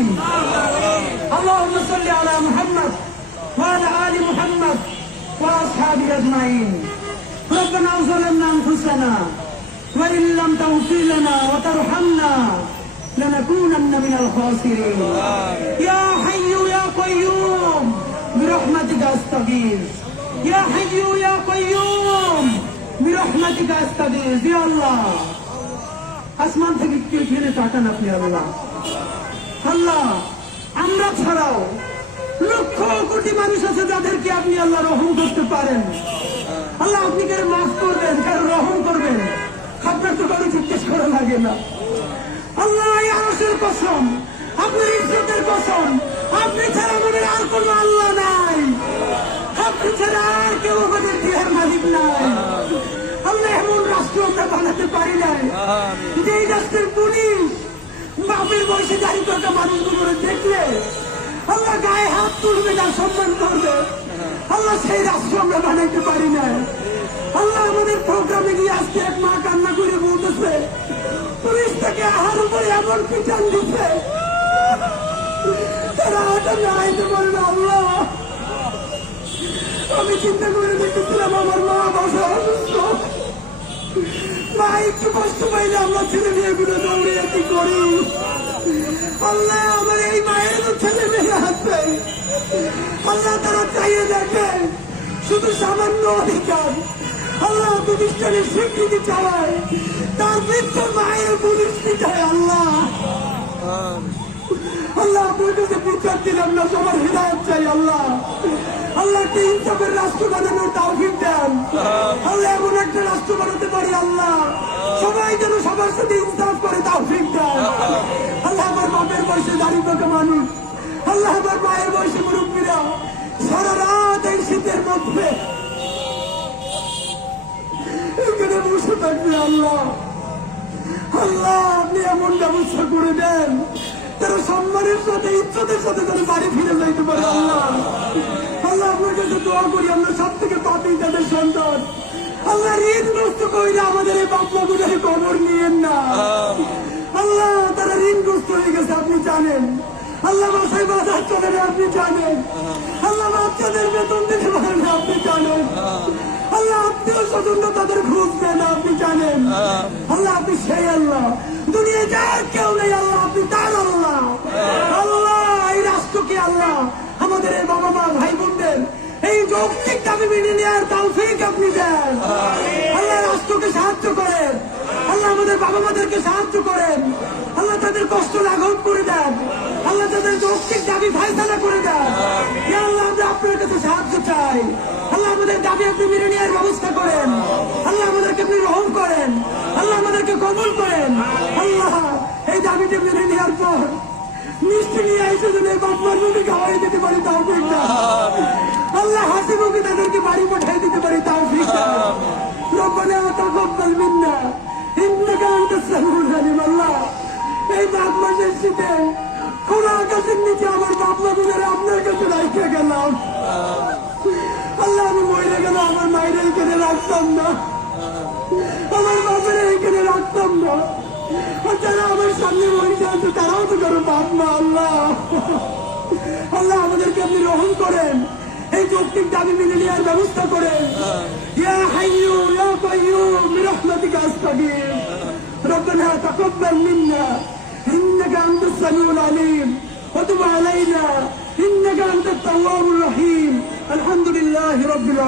আমিন اللهم صل على محمد وعلى ال محمد واصحابه اجمعين ربنا ظلمنا انفسنا وان لم تغفر لنا وترحمنا لنكونن من الخاسرين يا حي يا قيوم برحمتك استغيث يا حي يا قيوم برحمتك استغيث يا الله আসমান থেকে কেউ ফেলে তাকান আপনি আল্লাহ আল্লাহ, আমরা ছাড়াও লক্ষ কোটি মানুষ আছে যাদেরকে আপনি আল্লাহ রহম করতে পারেন। আল্লাহ, আপনি কারও মাফ করবেন, কারও রহম করবেন। আপনার তো কারও জিজ্ঞেস করা লাগে না। আল্লাহ, এই আরসের কসম, আপনার ইজ্জতের কসম, আপনি ছাড়া আমাদের আর কোন আল্লাহ নাই। আপনি ছাড়া আর কেউ আমাদের দেহের মালিক নাই। আল্লাহ এমন রাষ্ট্র আমরা বানাতে পারি নাই। যে রাষ্ট্রের পুলিশ বাপের বয়সে দাঁড়িয়ে থাকা মানুষগুলো দেখলে আল্লাহ গায়ে হাত তুলবে না, সম্মান করবে। আল্লাহ সেই রাষ্ট্র আমরা বানাইতে পারি না। আল্লাহ আমাদের প্রোগ্রামে গিয়ে আজকে এক মা কান্না করে বলতেছে, পুলিশ থেকে আহার উপরে এমন পিটান দিচ্ছে তারা হাতে দাঁড়াইতে পারে না, আল্লাহ। আমি চিন্তা করে দেখতেছিলাম আমার মা বাসা অসুস্থ। মা একটু কষ্ট পাইলে আমরা ছেলে মেয়েগুলো দৌড়িয়ে কি করি। আল্লাহ আমার এই মায়ের ছেলে মেয়ে আছে আল্লাহ তারা চাইয়ে দেখে শুধু সামান্য অধিকার। আল্লাহ প্রতিষ্ঠানের স্বীকৃতি চাওয়ায় তার বৃদ্ধ মায়ের পিঠায় আল্লাহ। আল্লাহ আপনার কাছে বিচার দিলাম না সবার হৃদায়ত চাই আল্লাহ। আল্লাহকে ইনসাফের রাষ্ট্র বানানোর তাওফিক দেন? আল্লাহ এমন একটা রাষ্ট্র বানাতে পারি আল্লাহ। সবাই যেন সবার সাথে ইনসাফ করে তাওফিক দেন। আল্লাহ আমার বাপের বয়সে দাঁড়িয়ে থাকা মানুষ। আল্লাহ আমার মায়ের বয়সে মুরব্বীরা সারা রাত এই শীতের মধ্যে এখানে বসে থাকবে আল্লাহ। আল্লাহ, আপনি এমন ব্যবস্থা করে দেন তারা সম্মানের সাথে, ইজ্জতের সাথে তারা বাড়ি ফিরে যাইতে পারে আল্লাহ। দোয়া করি আমরা সব থেকে পাপি তাদের সন্তান আল্লাহ ঋণ গ্রস্ত কইরা আমাদের এই বাপমা গুদের কবর নিয়েন না। আল্লাহ তারা ঋণগ্রস্ত হয়ে গেছে আপনি জানেন। আল্লাহ বাসায় বাজার চলে না আপনি জানেন। আল্লাহ বাচ্চাদের বেতন দিতে পারেন না আপনি জানেন। আল্লাহ আত্মীয় স্বজন তাদের ঘুষ দেন না আপনি জানেন। আল্লাহ আপনি সেই আল্লাহ। দুনিয়া যার কেউ নেই আল্লাহ আপনি তার আল্লাহ। আল্লাহ এই রাষ্ট্রকে আল্লাহ? আমাদের এই বাবা মা ভাই দাবি মেনে নেওয়ার তৌফিক আপনি দেন। আল্লাহ রাষ্ট্রকে সাহায্য করেন। আল্লাহ আমাদের বাবা মাদেরকে সাহায্য করেন। আল্লাহ তাদের কষ্ট লাঘব করে দেন। আল্লাহ তাদের যৌক্তিক দাবি ফাইসালা করে দেন। আল্লাহ, আমরা আপনার কাছে সাহায্য চাই। আল্লাহ আমাদের দাবি আপনি মেনে নেওয়ার ব্যবস্থা করেন। আল্লাহ আমাদেরকে আপনি রহম করেন। আল্লাহ আমাদেরকে কবুল করেন। আল্লাহ, এই দাবিটা মেনে নেওয়ার পর মিষ্টি নিয়ে এসে যদি বাপমার মুখে খাওয়াই দিতে পারি না আল্লাহ হাসি মুখে তাদেরকে বাড়ি পাঠিয়ে দিতে পারি তাও রব্বানা তাকাব্বাল মিন্না। ইন্নাকা আনতাস সামিউল আলিম আল্লাহ। এই বাপ মাসের শীতে কোন আকাশের নিচে আমার বাপ মা গুলোরে আপনার কাছে রাখতে গেলাম। আল্লাহ আমি মরে গেল আমার মায়ের এখানে রাখতাম না। আমার বাপের এখানে রাখতাম না। আর যারা আমার সামনে মরে আছে তারাও তো কারও বাপ মা আল্লাহ। আল্লাহ আমাদেরকে আপনি রহম করেন। এই যৌক্তিক দাবি মেনে নেওয়ার ব্যবস্থা করেন ইয়া হাইয়ু ইয়া কাইয়ুম বিরহমাতিকা আস্তাগীর ربنا تقبل منا انك انت السميع العليم وتب علينا انك انت التواب الرحيم الحمد لله رب العالمين